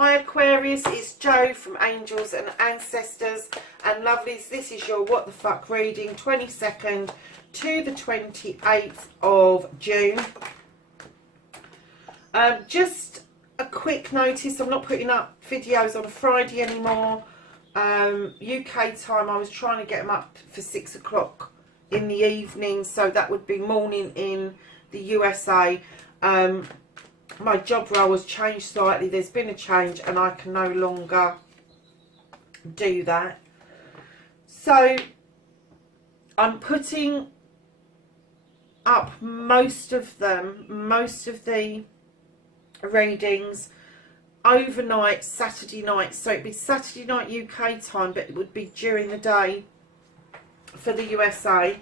Hi Aquarius, it's Jo from Angels and Ancestors and Lovelies. This is your What the Fuck reading, 22nd to the 28th of June. Just a quick notice, I'm not putting up videos on a Friday anymore. UK time, I was trying to get them up for 6 o'clock in the evening, so that would be morning in the USA. My job role has changed slightly. There's been a change and I can no longer do that. So I'm putting up most of the readings overnight, Saturday night. So it'd be Saturday night UK time, but it would be during the day for the USA.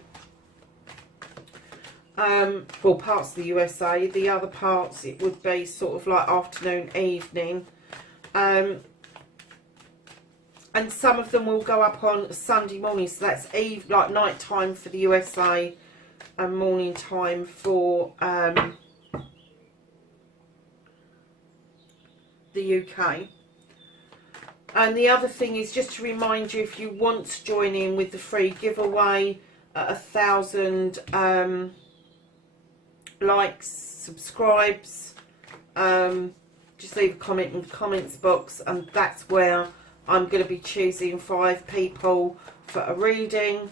Well, parts of the USA. The other parts it would be sort of like afternoon, evening. And some of them will go up on Sunday morning, so that's like night time for the USA and morning time for the UK. And the other thing is just to remind you, if you want to join in with the free giveaway at 1,000 likes, subscribes, just leave a comment in the comments box, and that's where I'm going to be choosing 5 people for a reading,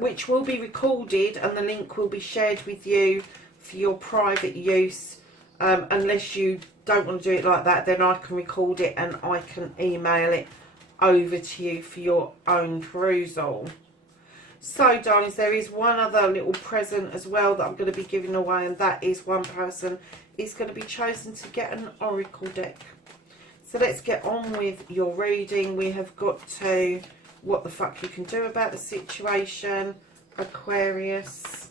which will be recorded and the link will be shared with you for your private use. Unless you don't want to do it like that, then I can record it and I can email it over to you for your own perusal. So darlings, there is one other little present as well that I'm going to be giving away, and that is one person is going to be chosen to get an oracle deck. So let's get on with your reading. We have got to what the fuck you can do about the situation, Aquarius.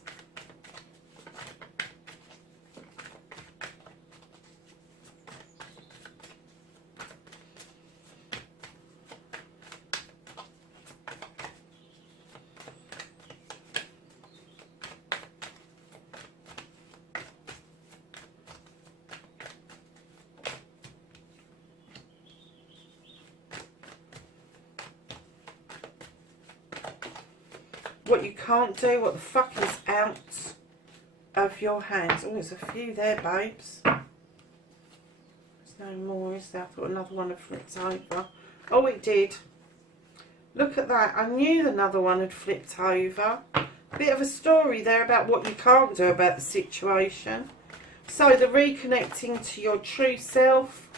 What you can't do, what the fuck is out of your hands. Oh, there's a few there, babes. There's no more, is there? I thought another one had flipped over. Oh, it did. Look at that. I knew another one had flipped over. Bit of a story there about what you can't do about the situation. So, the reconnecting to your true self.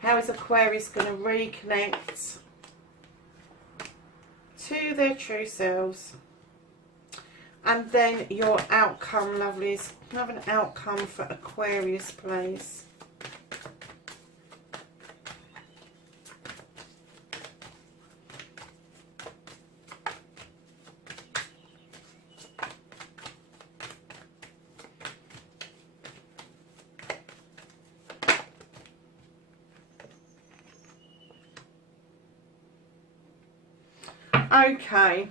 How is Aquarius going to reconnect to their true selves? And then your outcome, lovelies. Can I have an outcome for Aquarius, please? Okay,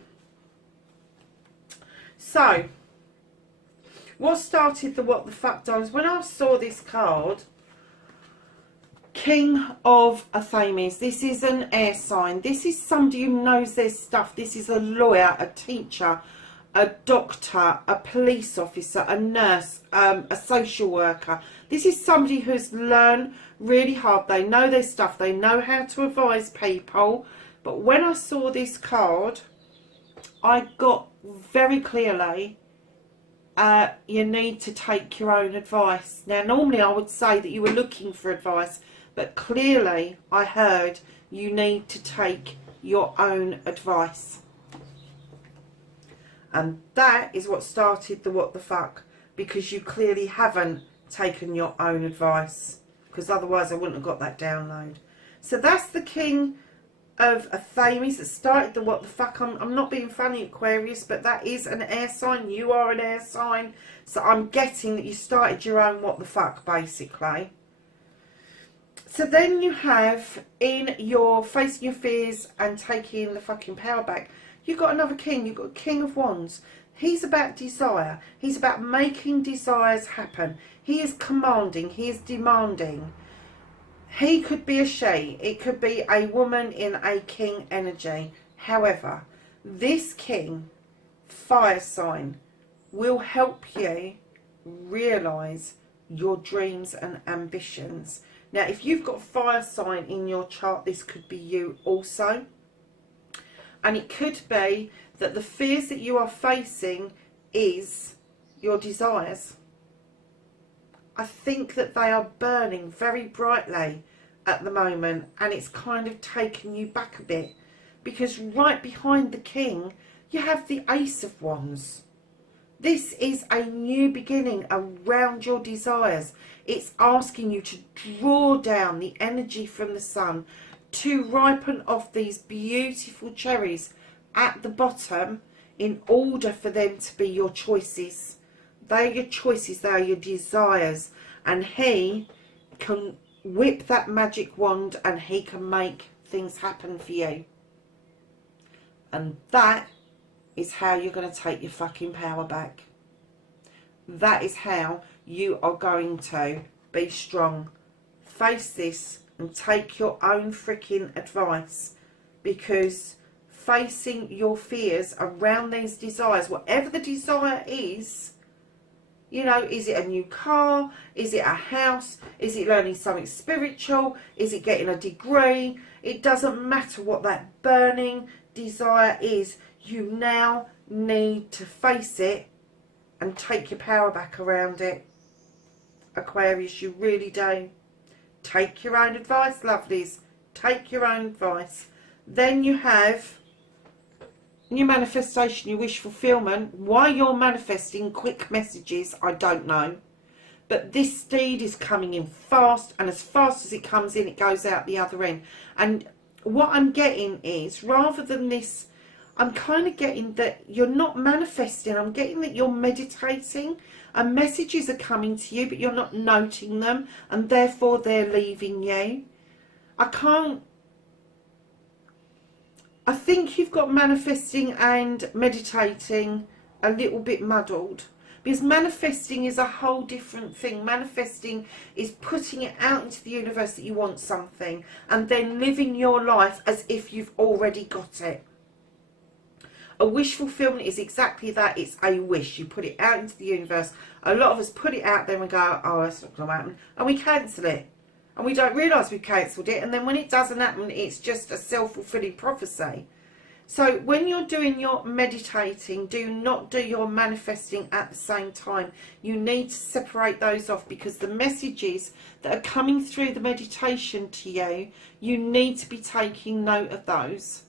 so what started the what the fuck does when I saw this card, King of Athames. This is an air sign. This is somebody who knows their stuff. This is a lawyer, a teacher, a doctor, a police officer, a nurse, a social worker. This is somebody who's learned really hard. They know their stuff. They know how to advise people. But when I saw this card, I got very clearly, you need to take your own advice. Now, normally I would say that you were looking for advice, but clearly I heard you need to take your own advice. And that is what started the what the fuck, because you clearly haven't taken your own advice, because otherwise I wouldn't have got that download. So that's the King of Athames that started the what the fuck. I'm not being funny, Aquarius, but that is an air sign. You are an air sign, so I'm getting that you started your own what the fuck, basically. So then you have in your facing your fears and taking the fucking power back, you've got another king. You've got a King of Wands. He's about desire. He's about making desires happen. He is commanding. He is demanding. He could be a she. It could be a woman in a king energy. However, this king, fire sign, will help you realise your dreams and ambitions. Now, if you've got fire sign in your chart, this could be you also. And it could be that the fears that you are facing is your desires. I think that they are burning very brightly at the moment, and it's kind of taken you back a bit, because right behind the king you have the Ace of Wands. This is a new beginning around your desires. It's asking you to draw down the energy from the sun to ripen off these beautiful cherries at the bottom in order for them to be your choices. They are your choices, they are your desires, and he can whip that magic wand and he can make things happen for you. And that is how you're going to take your fucking power back. That is how you are going to be strong. Face this and take your own freaking advice, because facing your fears around these desires, whatever the desire is, you know, is it a new car? Is it a house? Is it learning something spiritual? Is it getting a degree? It doesn't matter what that burning desire is. You now need to face it and take your power back around it. Aquarius, you really do. Take your own advice, lovelies. Take your own advice. Then you have your manifestation, your wish fulfillment. Why you're manifesting quick messages, I don't know. But this deed is coming in fast, and as fast as it comes in, it goes out the other end. And what I'm getting is, rather than this, I'm kind of getting that you're not manifesting. I'm getting that you're meditating, and messages are coming to you, but you're not noting them, and therefore they're leaving you. I think you've got manifesting and meditating a little bit muddled, because manifesting is a whole different thing. Manifesting is putting it out into the universe that you want something and then living your life as if you've already got it. A wish fulfillment is exactly that. It's a wish. You put it out into the universe. A lot of us put it out there and go, oh, that's not going to happen. And we cancel it. And we don't realise we've cancelled it. And then when it doesn't happen, it's just a self-fulfilling prophecy. So when you're doing your meditating, do not do your manifesting at the same time. You need to separate those off, because the messages that are coming through the meditation to you, you need to be taking note of those.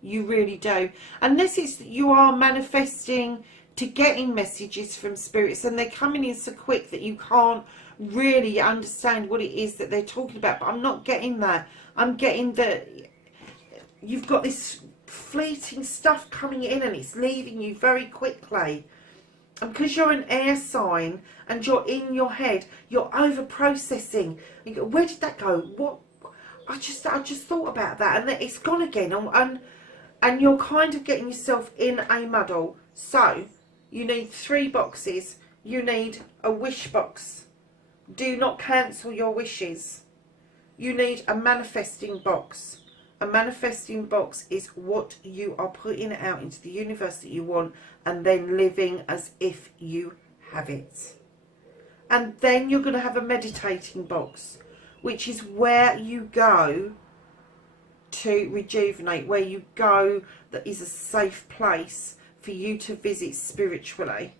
You really do. Unless it's that you are manifesting to getting messages from spirits and they're coming in so quick that you can't really understand what it is that they're talking about. But I'm not getting that. I'm getting that you've got this fleeting stuff coming in and it's leaving you very quickly. And because you're an air sign and you're in your head, you're over processing. You go, where did that go? What? I just thought about that, and then it's gone again. And you're kind of getting yourself in a muddle. So you need 3 boxes. You need a wish box. Do not cancel your wishes. You need a manifesting box. A manifesting box is what you are putting out into the universe that you want, and then living as if you have it. And then you're going to have a meditating box, which is where you go to rejuvenate, where you go, that is a safe place for you to visit spiritually.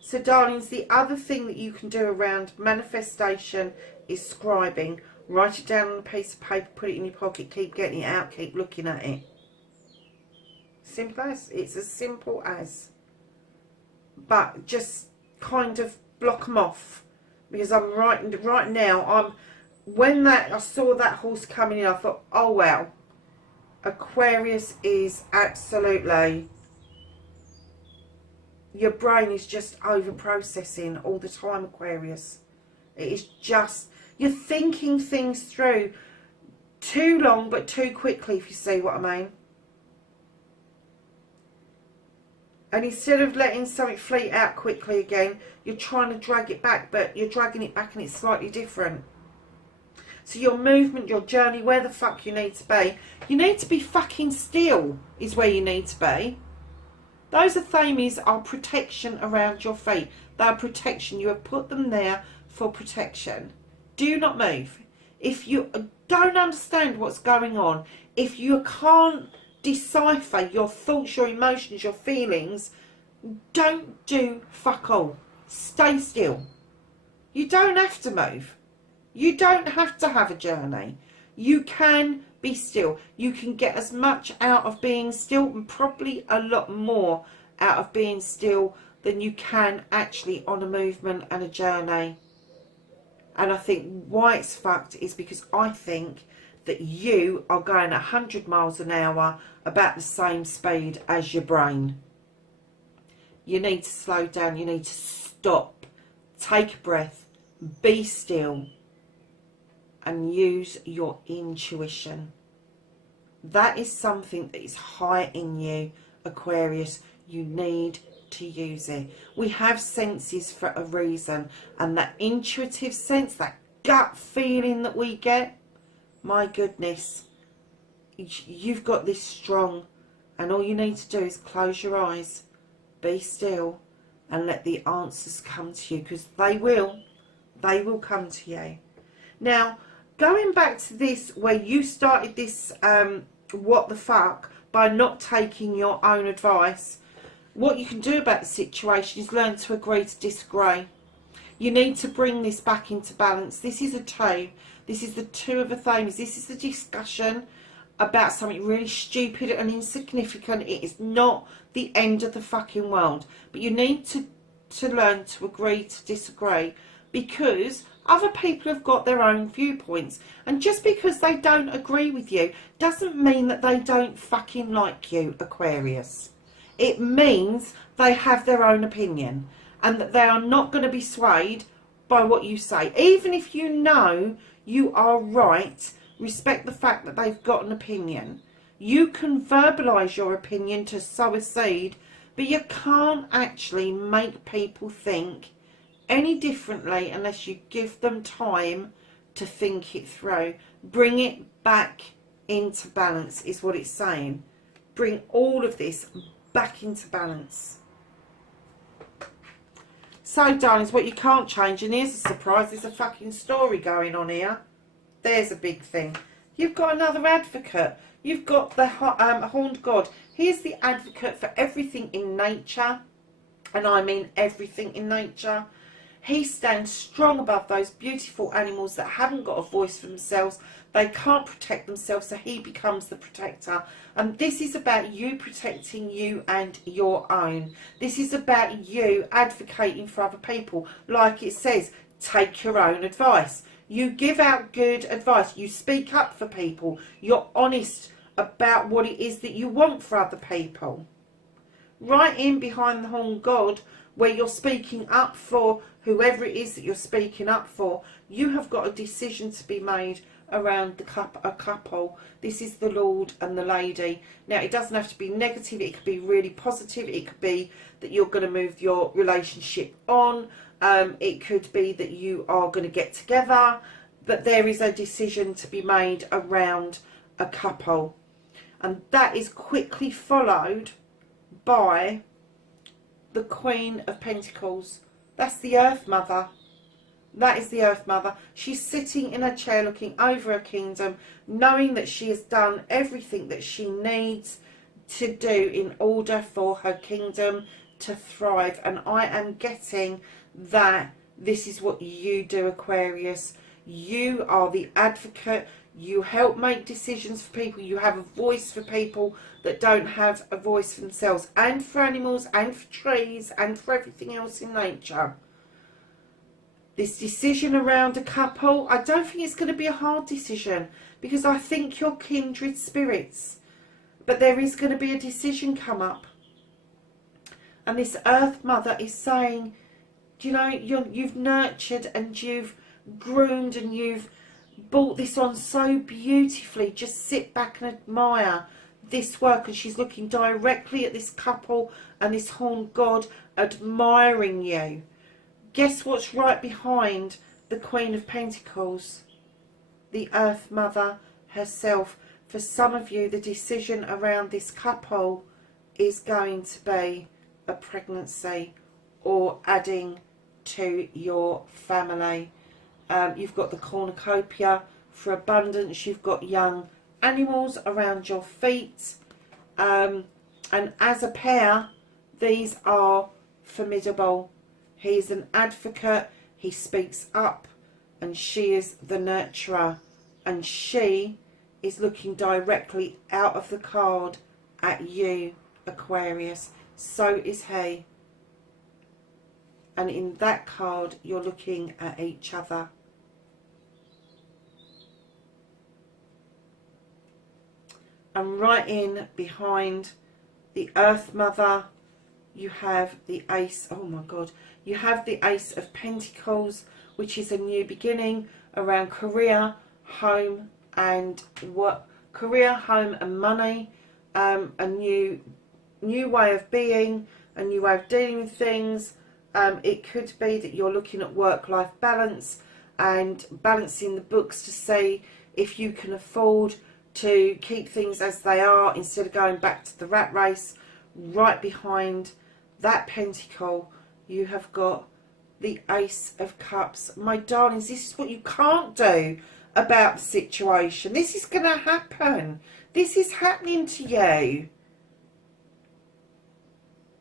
So darlings, the other thing that you can do around manifestation is scribing. Write it down on a piece of paper, put it in your pocket, keep getting it out, keep looking at it. Simple as. It's as simple as. But just kind of block them off, because I'm right now, when I saw that horse coming in, I thought, oh wow, Aquarius is absolutely, your brain is just over processing all the time, Aquarius. It is just, you're thinking things through too long but too quickly, if you see what I mean. And instead of letting something fleet out quickly again, you're trying to drag it back, but you're dragging it back and it's slightly different. So your movement, your journey, where the fuck you need to be fucking still is where you need to be. Those athames are protection around your feet. They are protection. You have put them there for protection. Do not move. If you don't understand what's going on, if you can't decipher your thoughts, your emotions, your feelings, don't do fuck all. Stay still. You don't have to move. You don't have to have a journey. You can be still. You can get as much out of being still, and probably a lot more out of being still than you can actually on a movement and a journey. And I think why it's fucked is because I think that you are going 100 miles an hour about the same speed as your brain. You need to slow down. You need to stop. Take a breath. Be still. And use your intuition. That is something that is high in you, Aquarius. You need to use it. We have senses for a reason, and that intuitive sense, that gut feeling that we get, my goodness, you've got this strong, and all you need to do is close your eyes, be still, and let the answers come to you, because they will come to you. Now, going back to this, where you started this what the fuck by not taking your own advice, what you can do about the situation is learn to agree to disagree. You need to bring this back into balance. This is a two. This is the two of athames. This is the discussion about something really stupid and insignificant. It is not the end of the fucking world. But you need to learn to agree to disagree, because other people have got their own viewpoints. And just because they don't agree with you doesn't mean that they don't fucking like you, Aquarius. It means they have their own opinion, and that they are not going to be swayed by what you say. Even if you know you are right, respect the fact that they've got an opinion. You can verbalise your opinion to sow a seed, but you can't actually make people think any differently unless you give them time to think it through. Bring it back into balance is what it's saying. Bring all of this back into balance. So, darlings, what you can't change, and here's a surprise, there's a fucking story going on here. There's a big thing. You've got another advocate. You've got the horned god. He's the advocate for everything in nature, and I mean everything in nature. He stands strong above those beautiful animals that haven't got a voice for themselves. They can't protect themselves, so he becomes the protector. And this is about you protecting you and your own. This is about you advocating for other people. Like it says, take your own advice. You give out good advice. You speak up for people. You're honest about what it is that you want for other people. Right in behind the horned god, where you're speaking up for whoever it is that you're speaking up for, you have got a decision to be made around a couple. This is the Lord and the Lady. Now, it doesn't have to be negative. It could be really positive. It could be that you're going to move your relationship on. It could be that you are going to get together. But there is a decision to be made around a couple. And that is quickly followed by the Queen of Pentacles. That's the Earth Mother. That is the Earth Mother. She's sitting in a chair looking over her kingdom, knowing that she has done everything that she needs to do in order for her kingdom to thrive. And I am getting that this is what you do, Aquarius. You are the advocate. You help make decisions for people. You have a voice for people that don't have a voice for themselves, and for animals, and for trees, and for everything else in nature. This decision around a couple, I don't think it's going to be a hard decision, because I think you're kindred spirits. But there is going to be a decision come up. And this Earth Mother is saying, you know, you've nurtured and you've groomed and you've brought this on so beautifully. Just sit back and admire this work. And she's looking directly at this couple and this horned god, admiring you. Guess what's right behind the Queen of Pentacles? the Earth Mother herself. For some of you, the decision around this couple is going to be a pregnancy or adding to your family. You've got the cornucopia for abundance. You've got young animals around your feet. And as a pair, these are formidable. He's an advocate. He speaks up. And she is the nurturer. And she is looking directly out of the card at you, Aquarius. So is he. And in that card, you're looking at each other. And right in behind the Earth Mother, you have the Ace. Oh my God. You have the Ace of Pentacles, which is a new beginning around career, home and work. Career, home and money. A new way of being, a new way of dealing with things. It could be that you're looking at work-life balance and balancing the books to see if you can afford to keep things as they are instead of going back to the rat race. Right behind that pentacle, you have got the Ace of Cups. My darlings, this is what you can't do about the situation. This is going to happen. This is happening to you.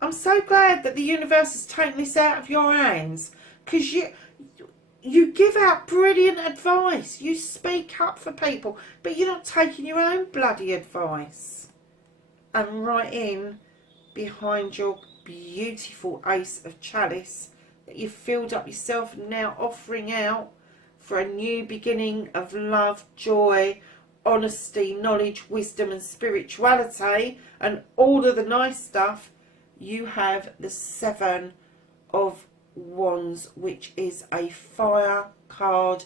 I'm so glad that the universe has taken this out of your hands, because you give out brilliant advice. You speak up for people, but you're not taking your own bloody advice. And right in behind your beautiful Ace of Chalice that you've filled up yourself and now offering out for a new beginning of love, joy, honesty, knowledge, wisdom and spirituality and all of the nice stuff. You have the Seven of Wands, which is a fire card.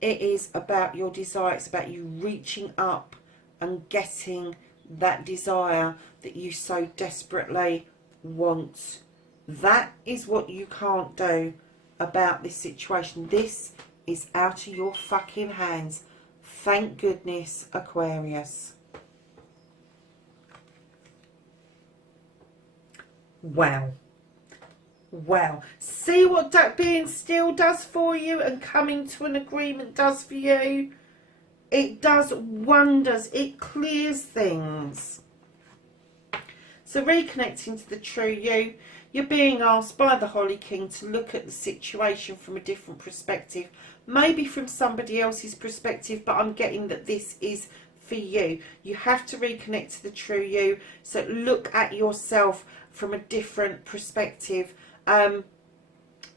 It is about your desire. It's about you reaching up and getting that desire that you so desperately want. That is what you can't do about this situation. This is out of your fucking hands. Thank goodness, Aquarius. Wow. Wow. See what being still does for you and coming to an agreement does for you? It does wonders. It clears things. So reconnecting to the true you, you're being asked by the Holy King to look at the situation from a different perspective. Maybe from somebody else's perspective, but I'm getting that this is for you. You have to reconnect to the true you. So look at yourself from a different perspective.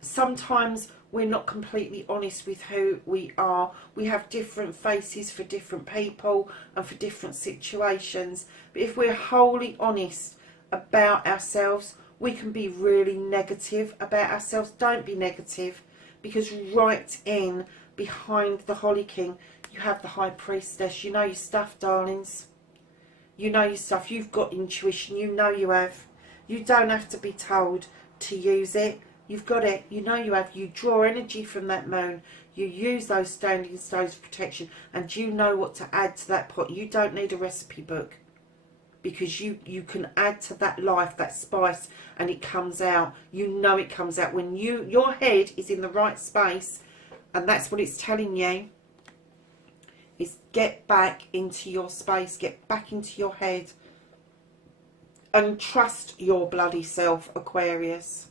Sometimes we're not completely honest with who we are. We have different faces for different people and for different situations. But if we're wholly honest about ourselves, we can be really negative about ourselves. Don't be negative, because right in behind the Holy King, you have the High Priestess. You know your stuff, darlings. You know your stuff. You've got intuition. You know you have. You don't have to be told to use it. You've got it. You know you have. You draw energy from that moon. You use those standing stones of protection, and you know what to add to that pot. You don't need a recipe book, because you can add to that life, that spice, and it comes out. You know it comes out when your head is in the right space, and that's what it's telling you. Is get back into your space, get back into your head, and trust your bloody self, Aquarius.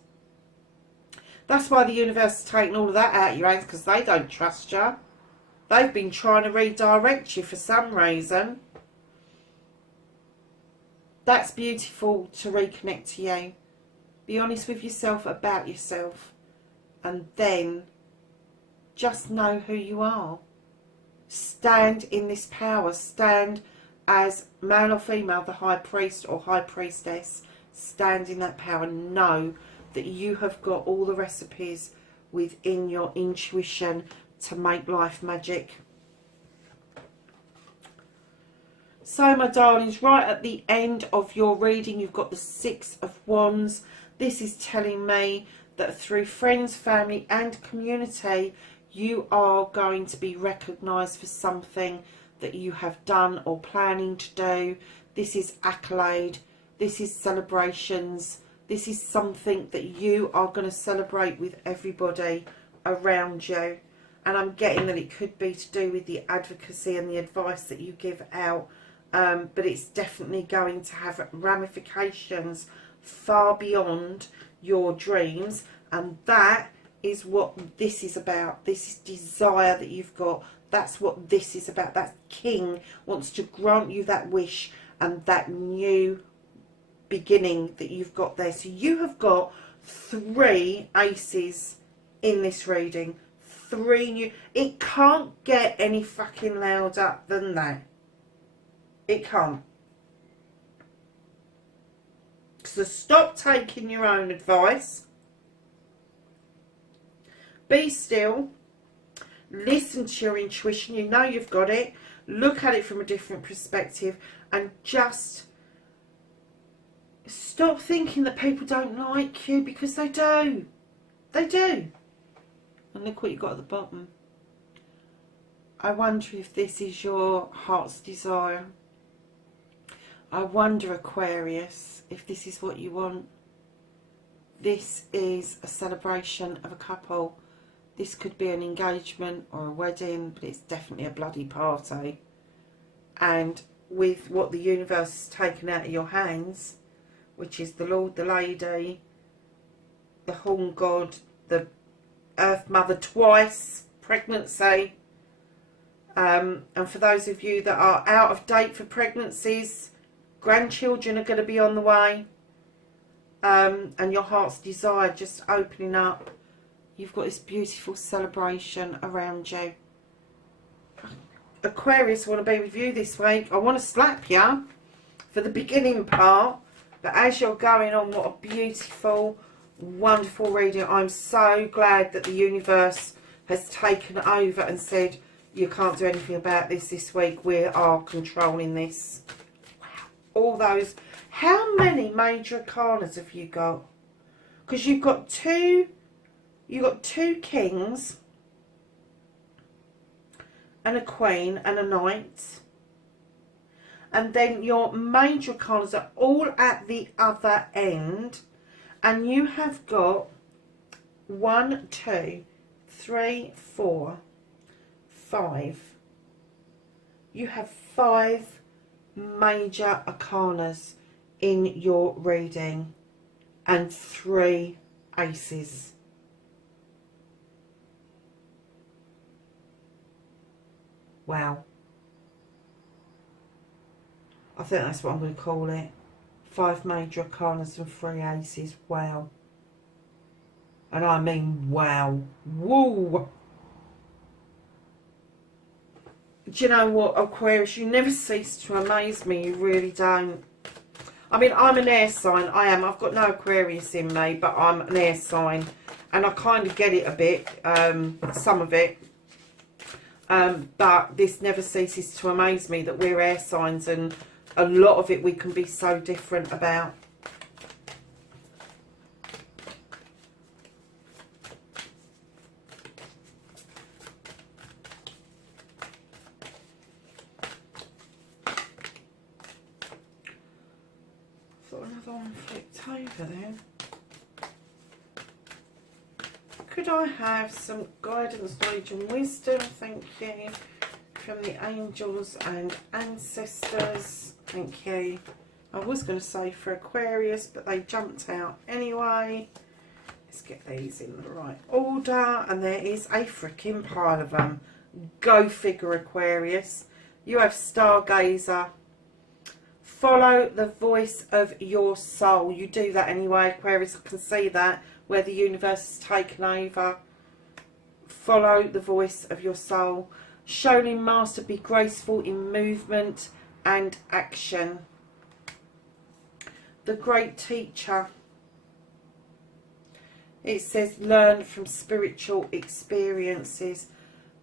That's why the universe is taking all of that out of your hands, because they don't trust you. They've been trying to redirect you for some reason. That's beautiful to reconnect to you. Be honest with yourself about yourself. And then just know who you are. Stand in this power. Stand as male or female, the High Priest or High Priestess. Stand in that power. Know that you have got all the recipes within your intuition to make life magic. So, my darlings, right at the end of your reading, you've got the Six of Wands. This is telling me that through friends, family and community, You are going to be recognised for something that you have done or planning to do. This is accolade. This is celebrations. This is something that you are going to celebrate with everybody around you. And I'm getting that it could be to do with the advocacy and the advice that you give out. But it's definitely going to have ramifications far beyond your dreams. And that is what this is about. This is desire that you've got. That's what this is about. That king wants to grant you that wish and that new beginning that you've got there. So you have got 3 aces in this reading. 3 new. It can't get any fucking louder than that. It can't. So stop taking your own advice. Be still. Listen to your intuition. You know you've got it. Look at it from a different perspective and just stop thinking that people don't like you, because they do. They do. And look what you got at the bottom. I wonder if this is your heart's desire. I wonder, Aquarius, if this is what you want. This is a celebration of a couple. This could be an engagement or a wedding, but it's definitely a bloody party. And with what the universe has taken out of your hands, which is the Lord, the Lady, the Horn God, the Earth Mother twice, pregnancy. And for those of you that are out of date for pregnancies, grandchildren are going to be on the way. And your heart's desire just opening up. You've got this beautiful celebration around you. Aquarius, I want to be with you this week. I want to slap you for the beginning part. But as you're going on, what a beautiful, wonderful reading. I'm so glad that the universe has taken over and said, you can't do anything about this week. We are controlling this. Wow. All those. How many major arcanas have you got? Because you've got two kings and a queen and a knight. And then your major arcanas are all at the other end. And you have got 1, 2, 3, 4, 5. You have 5 major arcanas in your reading and 3 aces. Wow. I think that's what I'm going to call it. 5 major arcanas and 3 aces. Wow. And I mean wow. Woo! Do you know what, Aquarius? You never cease to amaze me. You really don't. I mean, I'm an air sign. I am. I've got no Aquarius in me, but I'm an air sign. And I kind of get it a bit. Some of it. But this never ceases to amaze me that we're air signs, and a lot of it we can be so different about. Thought another one flipped over then. Could I have some guidance, knowledge and wisdom, thank you, from the angels and ancestors, thank you. I was going to say for Aquarius, but they jumped out anyway. Let's get these in the right order, and there is a freaking pile of them. Go figure, Aquarius. You have Stargazer. Follow the voice of your soul. You do that anyway, Aquarius, I can see that. Where the universe has taken over. Follow the voice of your soul. Shaolin Master, be graceful in movement and action. The Great Teacher. It says learn from spiritual experiences.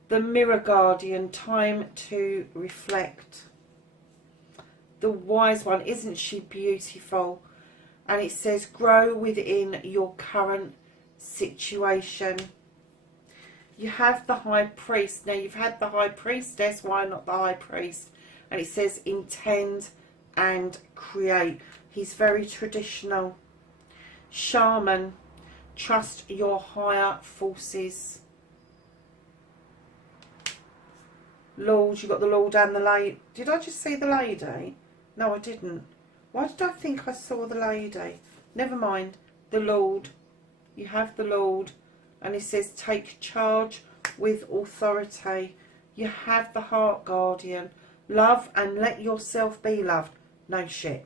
The Mirror Guardian, time to reflect. The Wise One, isn't she beautiful? And it says grow within your current situation. You have the High Priest. Now, you've had the High Priestess. Why not the High Priest? And it says intend and create. He's very traditional. Shaman. Trust your higher forces. Lord. You've got the Lord and the lady. Did I just see the lady? No, I didn't. Why did I think I saw the lady? Never mind. The Lord. You have the Lord. And it says take charge with authority. You have the Heart Guardian. Love and let yourself be loved. No shit.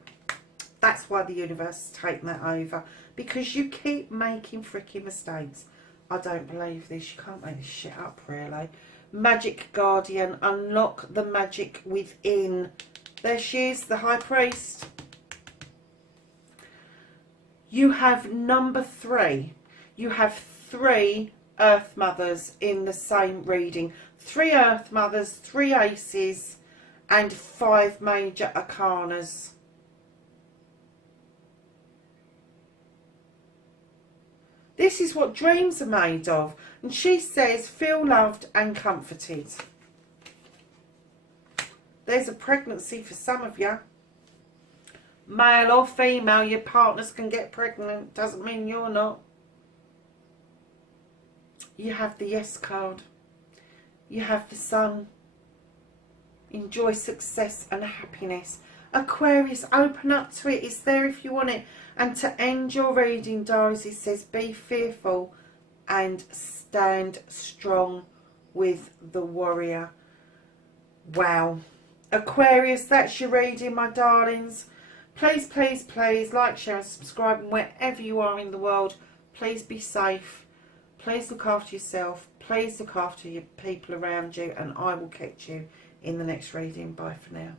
That's why the universe is taking that over. Because you keep making freaking mistakes. I don't believe this. You can't make this shit up, really. Magic Guardian. Unlock the magic within. There she is, the High Priest. You have number 3. You have 3 Earth Mothers in the same reading. 3 Earth Mothers, 3 Aces, and 5 Major Arcanas. This is what dreams are made of. And she says, feel loved and comforted. There's a pregnancy for some of you. Male or female, your partners can get pregnant. Doesn't mean you're not. You have the Yes card. You have the Sun. Enjoy success and happiness. Aquarius, open up to it. It's there if you want it. And to end your reading, darlings, it says, be fearful and stand strong with the warrior. Wow. Aquarius, that's your reading, my darlings. Please, please, please like, share and subscribe. And wherever you are in the world, please be safe. Please look after yourself. Please look after your people around you. And I will catch you in the next reading. Bye for now.